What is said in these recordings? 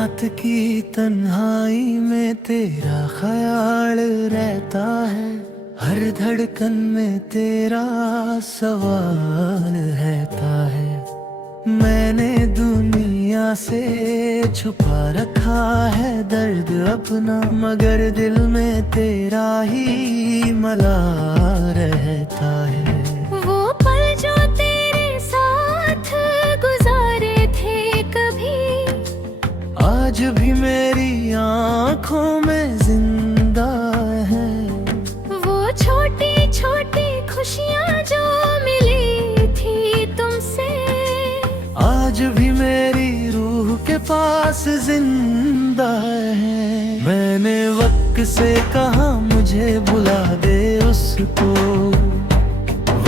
रात की तन्हाई में तेरा ख्याल रहता है, हर धड़कन में तेरा सवाल रहता है। मैंने दुनिया से छुपा रखा है दर्द अपना, मगर दिल में तेरा ही मलाल रहता है। वो पल जो तेरे साथ गुजारे थे कभी, आज भी मेरी आँखों में जिंदा है। वो छोटी छोटी खुशियाँ जो मिली थी तुमसे, आज भी मेरी रूह के पास जिंदा है। मैंने वक्त से कहा मुझे बुला दे उसको,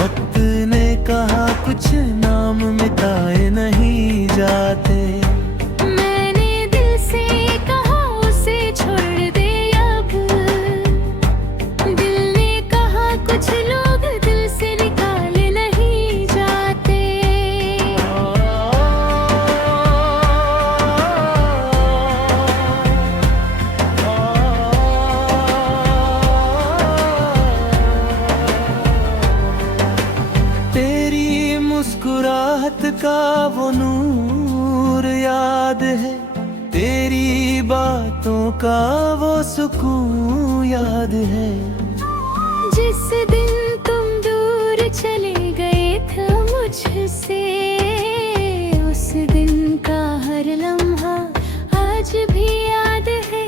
वक्त ने कहा कुछ नाम मिटाए नहीं जाते। मैंने दिल से कहा उसे छोड़ दे अब, दिल ने कहा कुछ लोग दिल से निकाले नहीं जाते। तेरी मुस्कुराहट का वो नूर याद है, तेरी बातों का वो सुकून याद है। जिस दिन तुम दूर चले गए थे मुझसे, उस दिन का हर लम्हा आज भी याद है।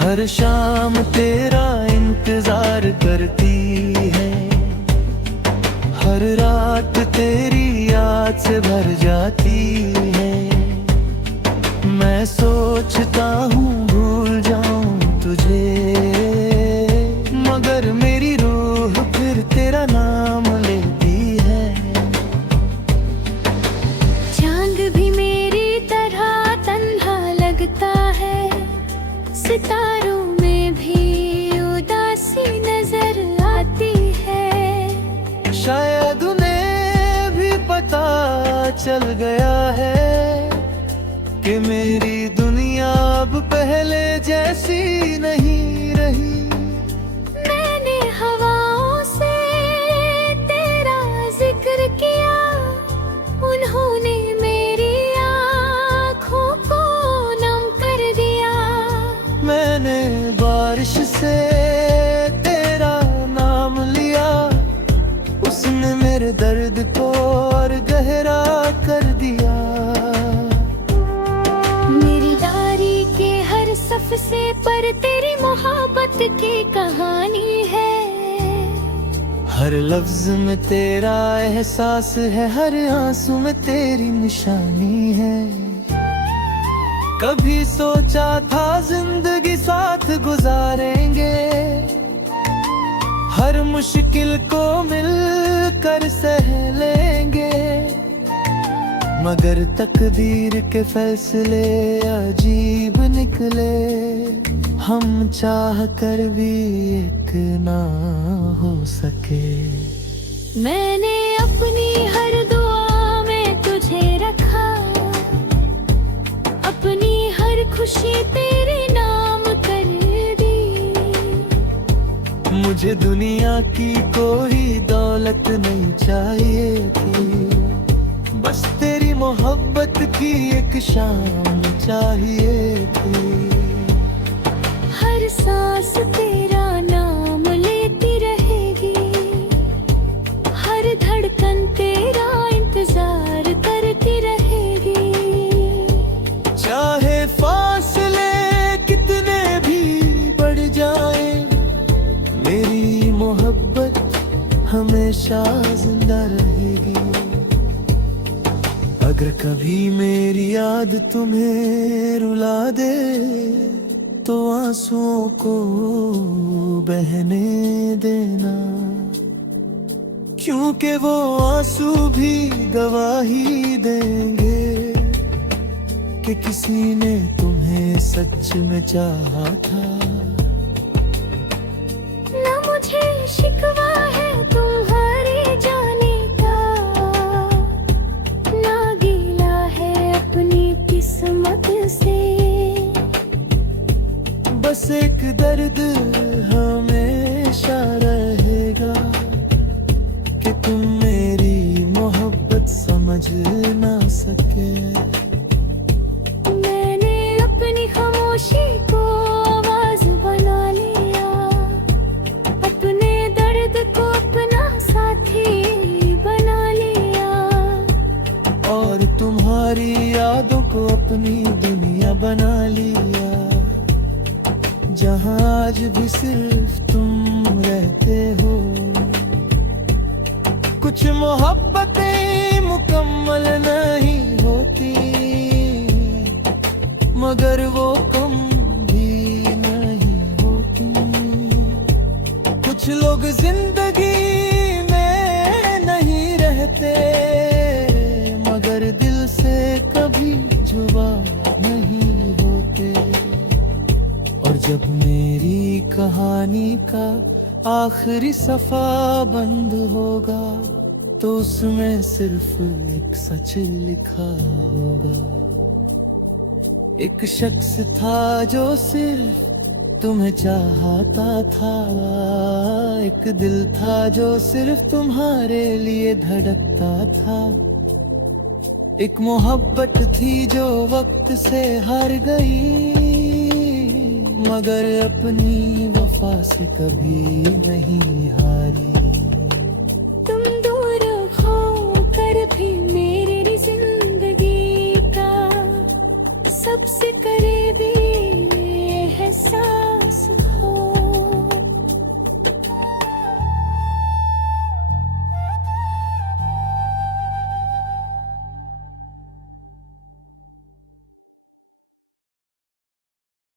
हर शाम तेरा इंतजार करती है, हर रात तेरी याद से भर जाती है। मैं सोचता हूँ भूल जाऊं तुझे, मगर मेरी रूह फिर तेरा नाम लेती है। चांद भी मेरी तरह तन्हा लगता है, सितारों में भी उदासी नजर आती है। शायद उन्हें भी पता चल गया है कि मेरी दुनिया अब पहले जैसी नहीं रही। मैंने हवाओं से तेरा जिक्र किया, उन्होंने मेरी आँखों को नम कर दिया। मैंने बारिश से तेरा नाम लिया, उसने मेरे दर्द को और गहरा कर दिया। मेरी डायरी के हर सफ से पर तेरी मोहब्बत की कहानी है। हर लफ्ज में तेरा एहसास है, हर आंसू में तेरी निशानी है। कभी सोचा था जिंदगी साथ गुजारेंगे, हर मुश्किल को मिलकर सह लेंगे, मगर तकदीर के फैसले अजीब निकले। हम चाह कर भी एक ना हो सके। मैंने अपनी हर दुआ में तुझे रखा, अपनी हर खुशी तेरे नाम कर दी। मुझे दुनिया की कोई दौलत नहीं चाहिए थी, बस तेरी मोहब्बत की एक शाम चाहिए थी। हर सांस तेरा नाम लेती रहेगी, हर धड़कन तेरा इंतजार करती रहेगी। चाहे फासले कितने भी बढ़ जाए, मेरी मोहब्बत हमेशा जिंदा रहेगी। अगर कभी मेरी याद तुम्हें रुला दे, तो आंसुओं को बहने देना, क्योंकि वो आंसू भी गवाही देंगे कि किसी ने तुम्हें सच में चाहा था। ना मुझे शिकवा है तुम्हारे जाने का, ना गीला है अपनी किस्मत से। बस एक दर्द हमेशा रहेगा कि तुम मेरी मोहब्बत समझ ना सके। मैंने अपनी खामोशी को आवाज बना लिया, अपने दर्द को अपना साथी बना लिया, और तुम्हारी यादों को अपनी दुनिया बना लिया, जहाँ आज भी सिर्फ तुम रहते हो। कुछ मोहब्बतें मुकम्मल नहीं होती, मगर वो कम भी नहीं होती। कुछ लोग जिंदगी में नहीं रहते, मगर दिल से कभी जुदा नहीं होते। और जब मेरी कहानी का आखिरी सफा बंद होगा, तो उसमें सिर्फ एक सच लिखा होगा। एक शख्स था जो सिर्फ तुम्हें चाहता था, एक दिल था जो सिर्फ तुम्हारे लिए धड़कता था, एक मोहब्बत थी जो वक्त से हार गई, मगर अपनी वफा से कभी नहीं हारी। तुम दूर हो कर भी मेरी जिंदगी का सबसे करीबी